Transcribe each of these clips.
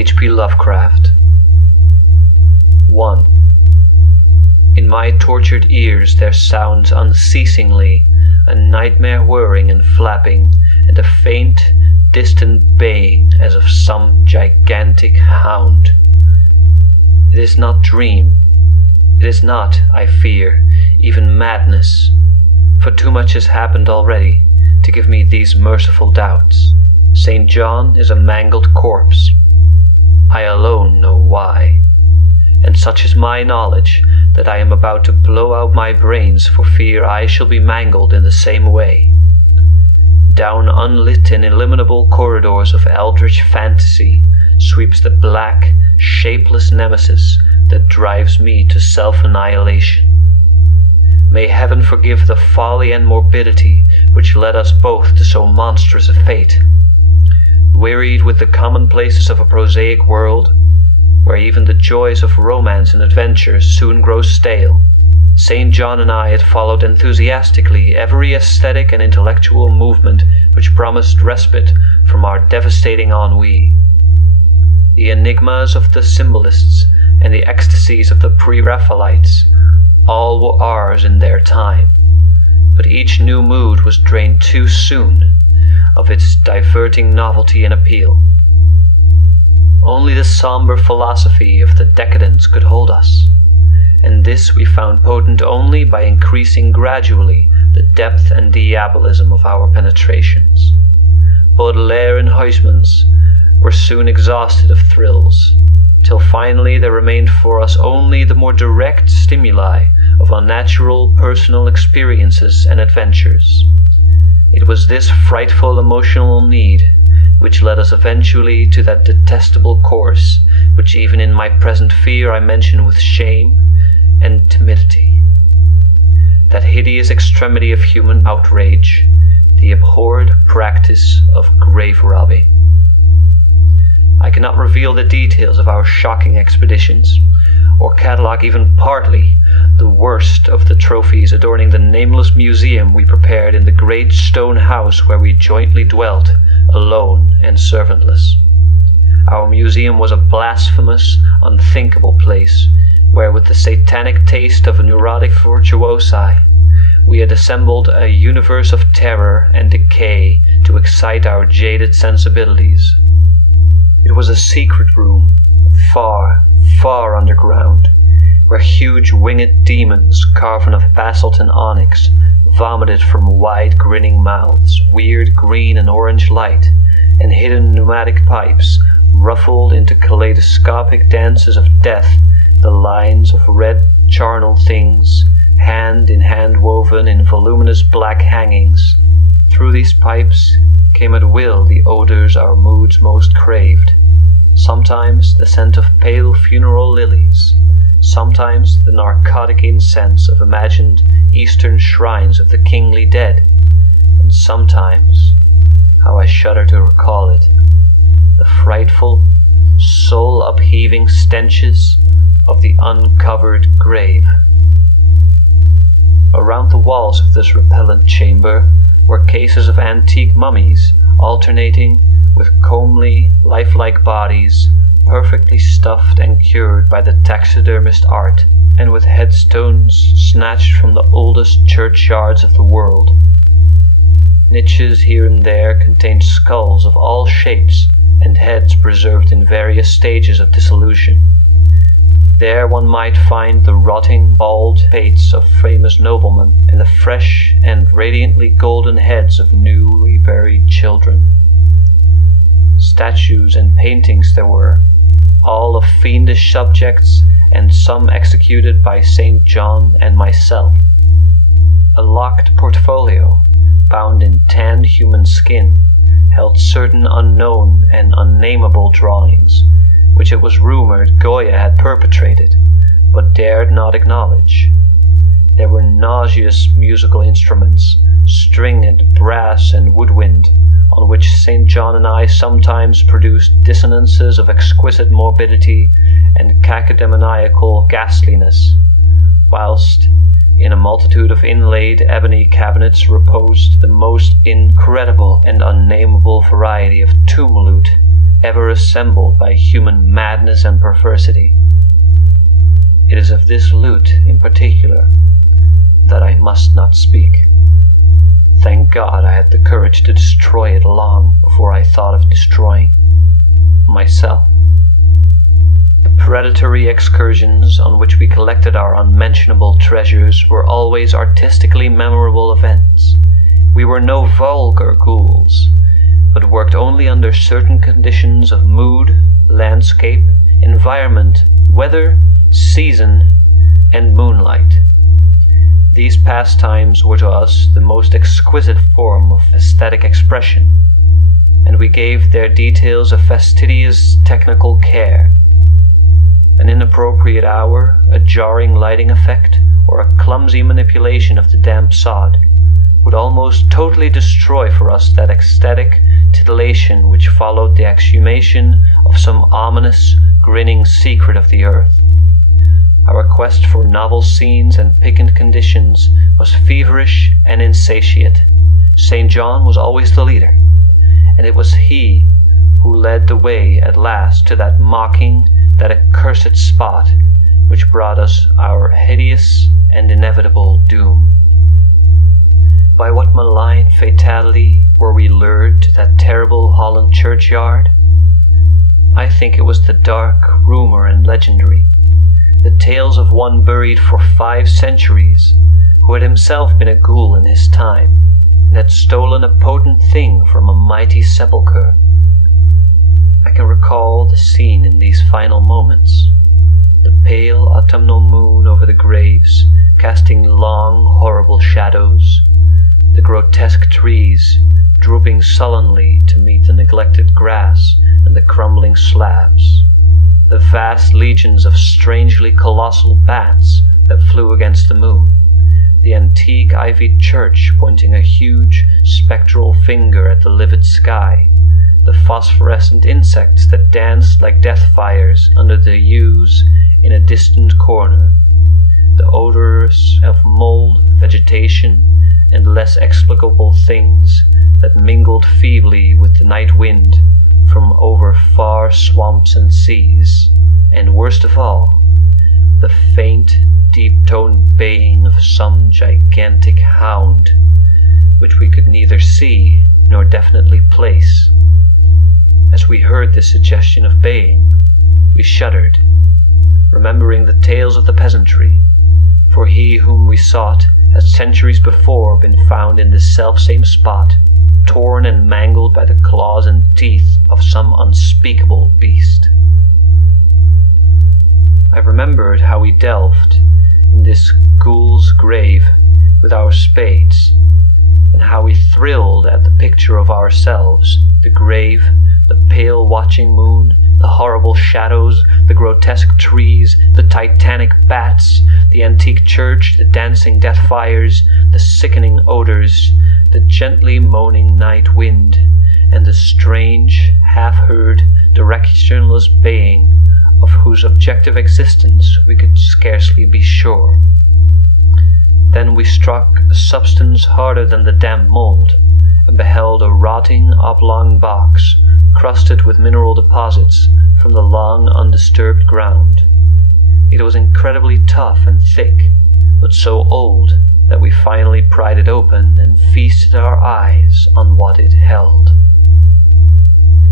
H.P. Lovecraft. 1. In my tortured ears there sounds unceasingly a nightmare whirring and flapping, and a faint, distant baying as of some gigantic hound. It is not dream. It is not, I fear, even madness, for too much has happened already to give me these merciful doubts. St. John is a mangled corpse. I alone know why. And such is my knowledge that I am about to blow out my brains for fear I shall be mangled in the same way. Down unlit and illimitable corridors of eldritch fantasy sweeps the black, shapeless nemesis that drives me to self-annihilation. May heaven forgive the folly and morbidity which led us both to so monstrous a fate. Wearied with the commonplaces of a prosaic world, where even the joys of romance and adventure soon grow stale, St. John and I had followed enthusiastically every aesthetic and intellectual movement which promised respite from our devastating ennui. The enigmas of the symbolists and the ecstasies of the pre-Raphaelites, all were ours in their time, but each new mood was drained too soon of its diverting novelty and appeal. Only the somber philosophy of the decadents could hold us, and this we found potent only by increasing gradually the depth and diabolism of our penetrations. Baudelaire and Huysmans were soon exhausted of thrills, till finally there remained for us only the more direct stimuli of unnatural personal experiences and adventures. It was this frightful emotional need which led us eventually to that detestable course which even in my present fear I mention with shame and timidity. That hideous extremity of human outrage, the abhorred practice of grave robbing. I cannot reveal the details of our shocking expeditions, or catalogue even partly the worst of the trophies adorning the nameless museum we prepared in the great stone house where we jointly dwelt, alone and servantless. Our museum was a blasphemous, unthinkable place, where with the satanic taste of neurotic virtuosi, we had assembled a universe of terror and decay to excite our jaded sensibilities. It was a secret room, far, far underground, where huge winged demons carven of basalt and onyx vomited from wide grinning mouths weird green and orange light, and hidden pneumatic pipes ruffled into kaleidoscopic dances of death the lines of red charnel things, hand in hand woven in voluminous black hangings. Through these pipes came at will the odors our moods most craved, sometimes the scent of pale funeral lilies, sometimes the narcotic incense of imagined eastern shrines of the kingly dead, and sometimes, how I shudder to recall it, the frightful, soul-upheaving stenches of the uncovered grave. Around the walls of this repellent chamber were cases of antique mummies, alternating with comely, lifelike bodies, perfectly stuffed and cured by the taxidermist art, and with headstones snatched from the oldest churchyards of the world. Niches here and there contained skulls of all shapes, and heads preserved in various stages of dissolution. There one might find the rotting, bald faces of famous noblemen, and the fresh and radiantly golden heads of newly buried children. Statues and paintings there were, all of fiendish subjects, and some executed by St. John and myself. A locked portfolio, bound in tanned human skin, held certain unknown and unnameable drawings, which it was rumored Goya had perpetrated, but dared not acknowledge. There were nauseous musical instruments, stringed brass and woodwind, on which St. John and I sometimes produced dissonances of exquisite morbidity and cacodemoniacal ghastliness, whilst in a multitude of inlaid ebony cabinets reposed the most incredible and unnameable variety of tumult ever assembled by human madness and perversity. It is of this lute, in particular, that I must not speak. Thank God I had the courage to destroy it long before I thought of destroying myself. The predatory excursions on which we collected our unmentionable treasures were always artistically memorable events. We were no vulgar ghouls, but worked only under certain conditions of mood, landscape, environment, weather, season, and moonlight. These pastimes were to us the most exquisite form of aesthetic expression, and we gave their details a fastidious technical care. An inappropriate hour, a jarring lighting effect, or a clumsy manipulation of the damp sod would almost totally destroy for us that ecstatic titillation which followed the exhumation of some ominous, grinning secret of the earth. Our quest for novel scenes and piquant conditions was feverish and insatiate. St. John was always the leader, and it was he who led the way at last to that mocking, that accursed spot which brought us our hideous and inevitable doom. By what malign fatality were we lured to that terrible Holland churchyard? I think it was the dark rumor and legendary, the tales of one buried for 5 centuries, who had himself been a ghoul in his time, and had stolen a potent thing from a mighty sepulchre. I can recall the scene in these final moments, the pale autumnal moon over the graves, casting long, horrible shadows, the grotesque trees drooping sullenly to meet the neglected grass and the crumbling slabs, the vast legions of strangely colossal bats that flew against the moon, the antique ivied church pointing a huge spectral finger at the livid sky, the phosphorescent insects that danced like death fires under the yews in a distant corner, the odors of mold, vegetation, and less explicable things that mingled feebly with the night wind from over far swamps and seas, and worst of all, the faint, deep-toned baying of some gigantic hound, which we could neither see nor definitely place. As we heard this suggestion of baying, we shuddered, remembering the tales of the peasantry, for he whom we sought had centuries before been found in this selfsame spot, torn and mangled by the claws and teeth of some unspeakable beast. I remembered how we delved in this ghoul's grave with our spades, and how we thrilled at the picture of ourselves, the grave, the pale watching moon, the horrible shadows, the grotesque trees, the titanic bats, the antique church, the dancing death fires, the sickening odors, the gently moaning night wind, and the strange, half-heard, directionless baying of whose objective existence we could scarcely be sure. Then we struck a substance harder than the damp mold, and beheld a rotting oblong box, crusted with mineral deposits from the long undisturbed ground. It was incredibly tough and thick, but so old that we finally pried it open and feasted our eyes on what it held.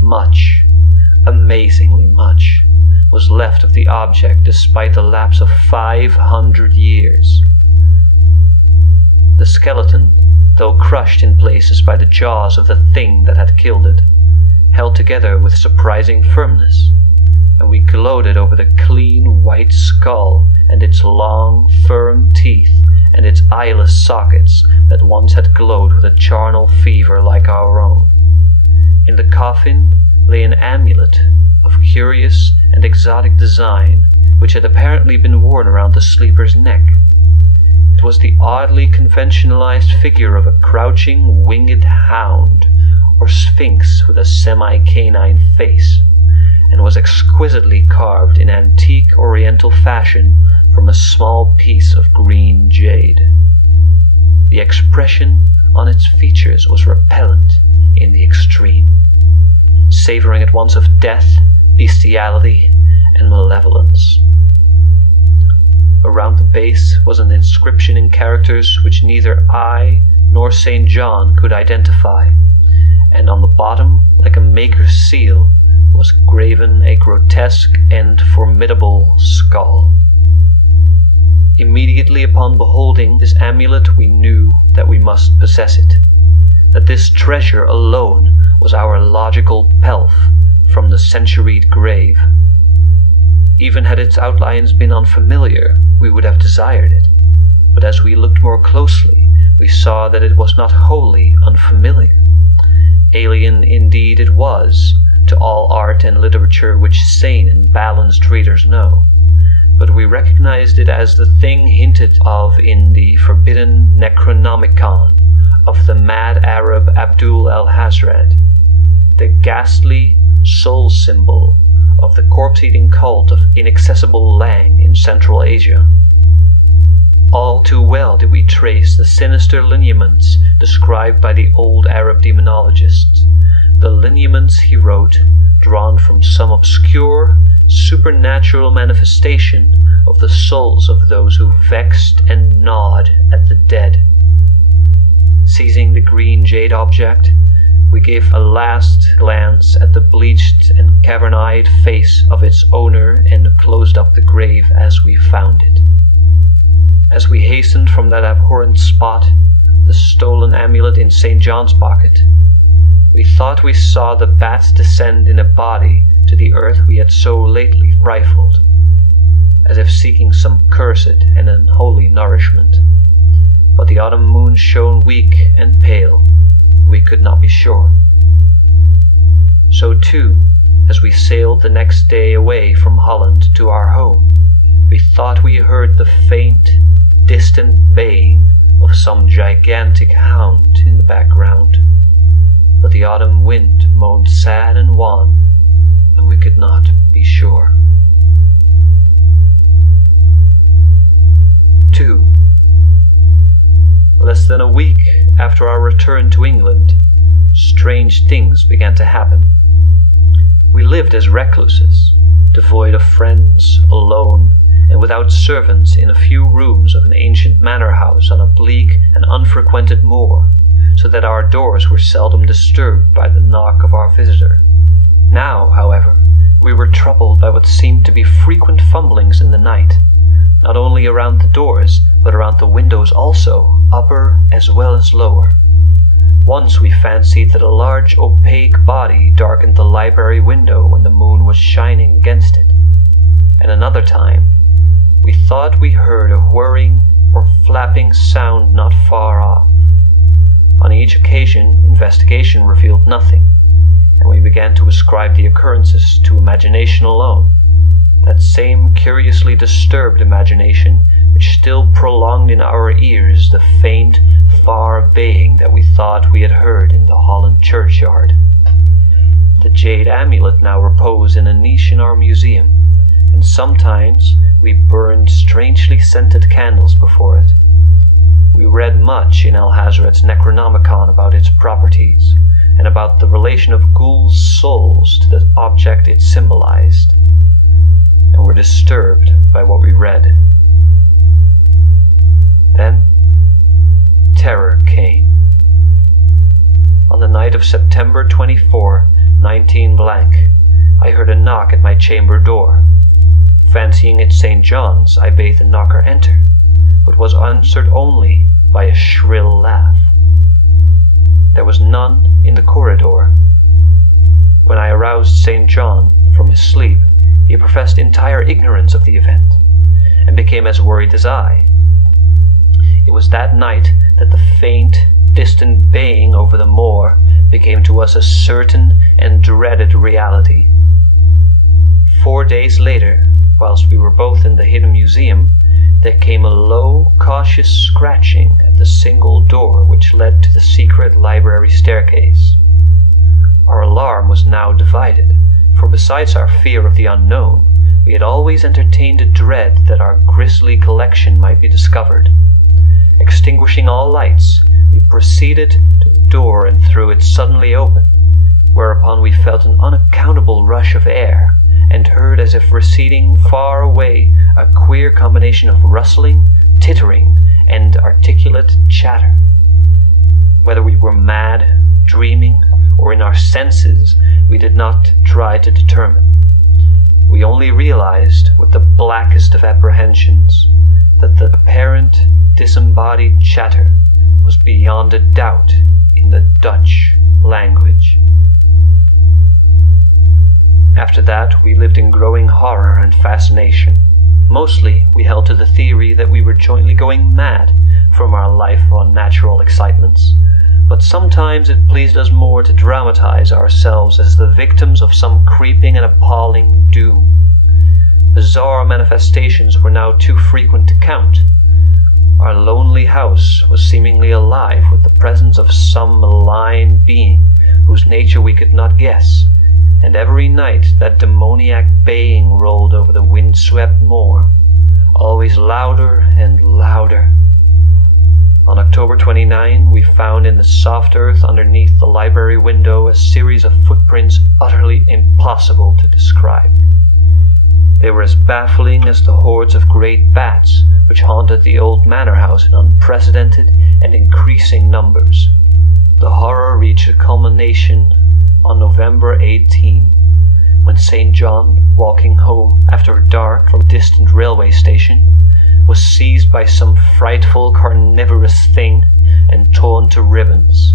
Much, amazingly much, was left of the object despite the lapse of 500 years. The skeleton, though crushed in places by the jaws of the thing that had killed it, held together with surprising firmness, and we gloated over the clean white skull and its long, firm teeth and its eyeless sockets that once had glowed with a charnel fever like our own. In the coffin lay an amulet of curious and exotic design which had apparently been worn around the sleeper's neck. It was the oddly conventionalized figure of a crouching, winged hound, or sphinx with a semi-canine face, and was exquisitely carved in antique oriental fashion from a small piece of green jade. The expression on its features was repellent in the extreme. savoring at once of death, bestiality, and malevolence. Around the base was an inscription in characters which neither I nor St. John could identify, and on the bottom, like a maker's seal, was graven a grotesque and formidable skull. Immediately upon beholding this amulet, we knew that we must possess it, that this treasure alone was our logical pelf from the centuried grave. Even had its outlines been unfamiliar, we would have desired it, but as we looked more closely, we saw that it was not wholly unfamiliar. Alien indeed it was to all art and literature which sane and balanced readers know, but we recognized it as the thing hinted of in the forbidden Necronomicon of the mad Arab Abdul al-Hazred, the ghastly soul symbol of the corpse-eating cult of inaccessible Lang in Central Asia. All too well did we trace the sinister lineaments described by the old Arab demonologists, the lineaments, he wrote, drawn from some obscure, supernatural manifestation of the souls of those who vexed and gnawed at the dead. Seizing the green jade object, we gave a last glance at the bleached and cavern-eyed face of its owner and closed up the grave as we found it. As we hastened from that abhorrent spot, the stolen amulet in St. John's pocket, we thought we saw the bats descend in a body to the earth we had so lately rifled, as if seeking some cursed and unholy nourishment. But the autumn moon shone weak and pale, we could not be sure. So too, as we sailed the next day away from Holland to our home, we thought we heard the faint, distant baying of some gigantic hound in the background. But the autumn wind moaned sad and wan, and we could not be sure. 2. Less than a week after our return to England, strange things began to happen. We lived as recluses, devoid of friends, alone, and without servants in a few rooms of an ancient manor house on a bleak and unfrequented moor, so that our doors were seldom disturbed by the knock of our visitor. Now, however, we were troubled by what seemed to be frequent fumblings in the night, not only around the doors, but around the windows also, upper as well as lower. Once we fancied that a large opaque body darkened the library window when the moon was shining against it, and another time we thought we heard a whirring or flapping sound not far off. On each occasion, investigation revealed nothing, and we began to ascribe the occurrences to imagination alone, that same curiously disturbed imagination which still prolonged in our ears the faint, far baying that we thought we had heard in the Holland churchyard. The jade amulet now reposed in a niche in our museum, and sometimes we burned strangely scented candles before it. We read much in Al-Hazred's Necronomicon about its properties, and about the relation of ghouls' souls to the object it symbolized, and were disturbed by what we read. Then, terror came. On the night of September 24, 19 blank, I heard a knock at my chamber door. Fancying it St. John's, I bade the knocker enter, but was answered only by a shrill laugh. There was none in the corridor. When I aroused St. John from his sleep, he professed entire ignorance of the event, and became as worried as I. It was that night that the faint, distant baying over the moor became to us a certain and dreaded reality. 4 days later, whilst we were both in the hidden museum, there came a low, cautious scratching at the single door which led to the secret library staircase. Our alarm was now divided, for besides our fear of the unknown, we had always entertained a dread that our grisly collection might be discovered. Extinguishing all lights, we proceeded to the door and threw it suddenly open, whereupon we felt an unaccountable rush of air, and heard as if receding far away a queer combination of rustling, tittering, and articulate chatter. Whether we were mad, dreaming, or in our senses, we did not try to determine. We only realized, with the blackest of apprehensions, that the apparent disembodied chatter was beyond a doubt in the Dutch language. After that, we lived in growing horror and fascination. Mostly, we held to the theory that we were jointly going mad from our life of unnatural excitements, but sometimes it pleased us more to dramatize ourselves as the victims of some creeping and appalling doom. Bizarre manifestations were now too frequent to count. Our lonely house was seemingly alive with the presence of some malign being whose nature we could not guess, and every night that demoniac baying rolled over the wind-swept moor, always louder and louder. On October 29, we found in the soft earth underneath the library window a series of footprints utterly impossible to describe. They were as baffling as the hordes of great bats which haunted the old manor house in unprecedented and increasing numbers. The horror reached a culmination on November 18, when St. John, walking home after dark from a distant railway station, was seized by some frightful carnivorous thing and torn to ribbons.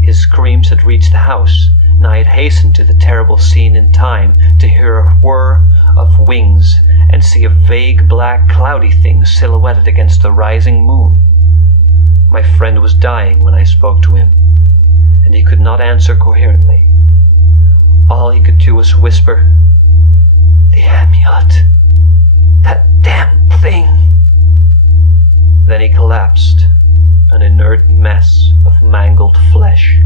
His screams had reached the house, and I had hastened to the terrible scene in time to hear a whir of wings and see a vague black cloudy thing silhouetted against the rising moon. My friend was dying when I spoke to him, and he could not answer coherently. All he could do was whisper, "The amulet! That damn thing!" Then he collapsed, an inert mess of mangled flesh.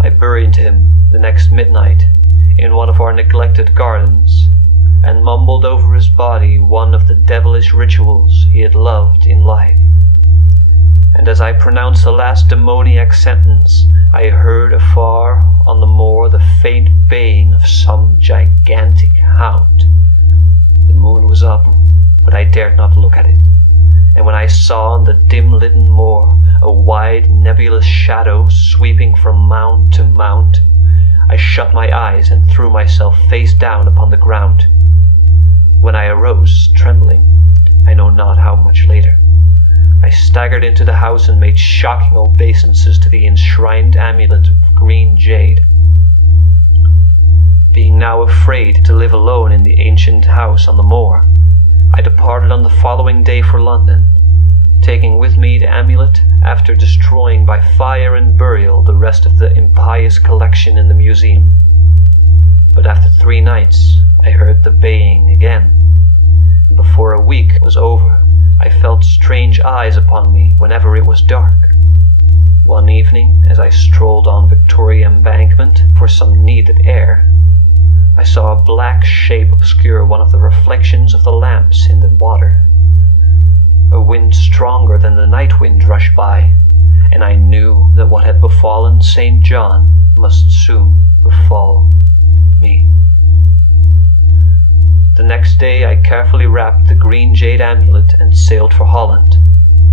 I buried him the next midnight in one of our neglected gardens, and mumbled over his body one of the devilish rituals he had loved in life. And as I pronounced the last demoniac sentence, I heard afar on the moor the faint baying of some gigantic hound. The moon was up, but I dared not look at it, and when I saw on the dim-litten moor a wide nebulous shadow sweeping from mound to mount, I shut my eyes and threw myself face down upon the ground. When I arose, trembling, I know not how much later, I staggered into the house and made shocking obeisances to the enshrined amulet of green jade. Being now afraid to live alone in the ancient house on the moor, I departed on the following day for London, taking with me the amulet after destroying by fire and burial the rest of the impious collection in the museum. But after 3 nights I heard the baying again, and before a week was over I felt strange eyes upon me whenever it was dark. One evening, as I strolled on Victoria Embankment for some needed air, I saw a black shape obscure one of the reflections of the lamps in the water. A wind stronger than the night wind rushed by, and I knew that what had befallen St. John must soon befall me. The next day I carefully wrapped the green jade amulet and sailed for Holland.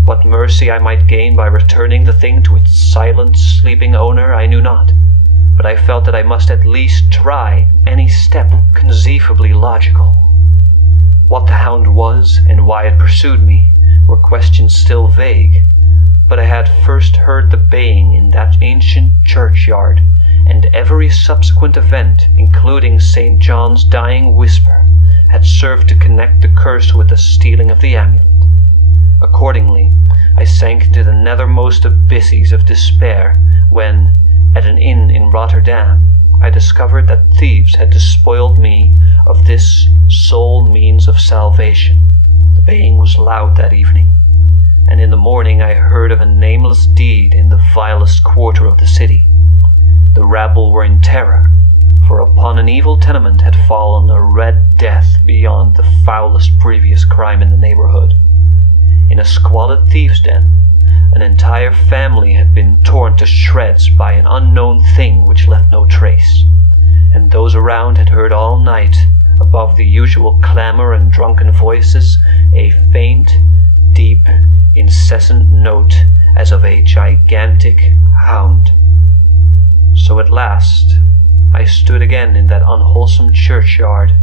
What mercy I might gain by returning the thing to its silent, sleeping owner I knew not, but I felt that I must at least try any step conceivably logical. What the hound was and why it pursued me were questions still vague, but I had first heard the baying in that ancient churchyard, and every subsequent event, including St. John's dying whisper, had served to connect the curse with the stealing of the amulet. Accordingly, I sank into the nethermost abysses of despair when, at an inn in Rotterdam, I discovered that thieves had despoiled me of this sole means of salvation. The baying was loud that evening, and in the morning I heard of a nameless deed in the vilest quarter of the city. The rabble were in terror, for upon an evil tenement had fallen a red death beyond the foulest previous crime in the neighborhood. In a squalid thieves' den, An entire family had been torn to shreds by an unknown thing which left no trace, and those around had heard all night, above the usual clamor and drunken voices, a faint, deep, incessant note as of a gigantic hound. So at last I stood again in that unwholesome churchyard,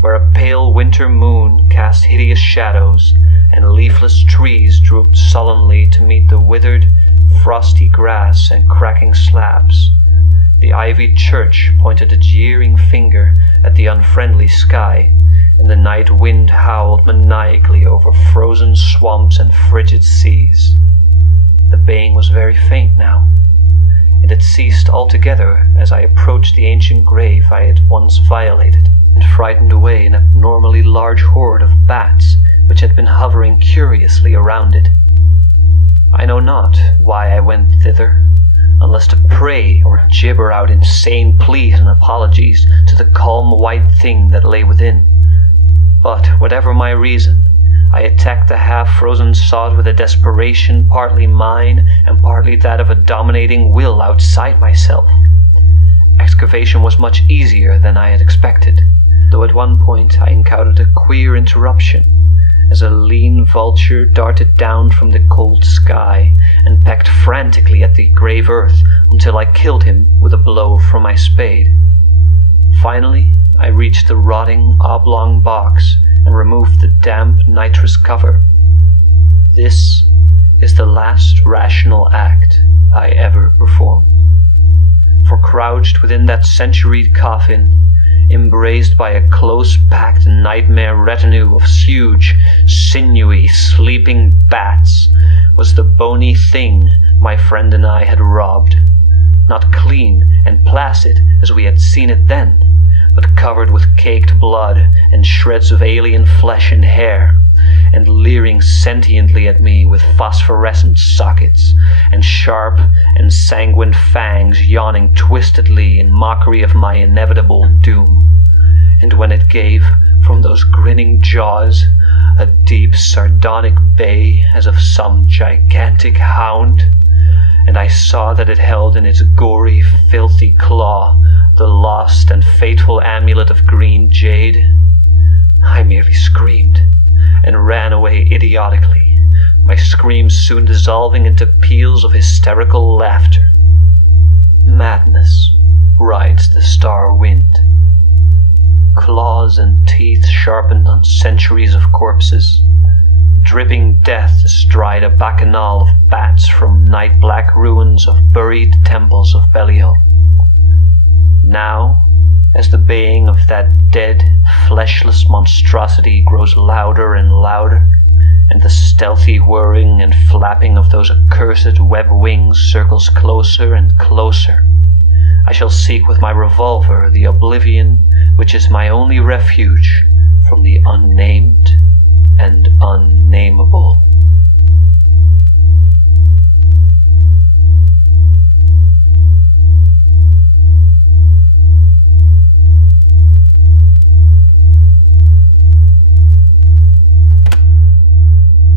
where a pale winter moon cast hideous shadows, and leafless trees drooped sullenly to meet the withered, frosty grass and cracking slabs. The ivied church pointed a jeering finger at the unfriendly sky, and the night wind howled maniacally over frozen swamps and frigid seas. The baying was very faint now, and it ceased altogether as I approached the ancient grave I had once violated, and frightened away an abnormally large horde of bats which had been hovering curiously around it. I know not why I went thither, unless to pray or gibber out insane pleas and apologies to the calm white thing that lay within. But whatever my reason, I attacked the half-frozen sod with a desperation partly mine and partly that of a dominating will outside myself. Excavation was much easier than I had expected, though at one point I encountered a queer interruption, as a lean vulture darted down from the cold sky and pecked frantically at the grave earth until I killed him with a blow from my spade. Finally, I reached the rotting oblong box and removed the damp nitrous cover. This is the last rational act I ever performed. For crouched within that centuried coffin, embraced by a close-packed nightmare retinue of huge, sinewy, sleeping bats, was the bony thing my friend and I had robbed, not clean and placid as we had seen it then, but covered with caked blood and shreds of alien flesh and hair, and leering sentiently at me with phosphorescent sockets, and sharp and sanguine fangs yawning twistedly in mockery of my inevitable doom. And when it gave, from those grinning jaws, a deep sardonic bay as of some gigantic hound, and I saw that it held in its gory, filthy claw the lost and fateful amulet of green jade, I merely screamed and ran away idiotically, my screams soon dissolving into peals of hysterical laughter. Madness rides the star wind. Claws and teeth sharpened on centuries of corpses, dripping death astride a bacchanal of bats from night-black ruins of buried temples of Belial. Now, as the baying of that dead, fleshless monstrosity grows louder and louder, and the stealthy whirring and flapping of those accursed web wings circles closer and closer, I shall seek with my revolver the oblivion which is my only refuge from the unnamed and unnameable.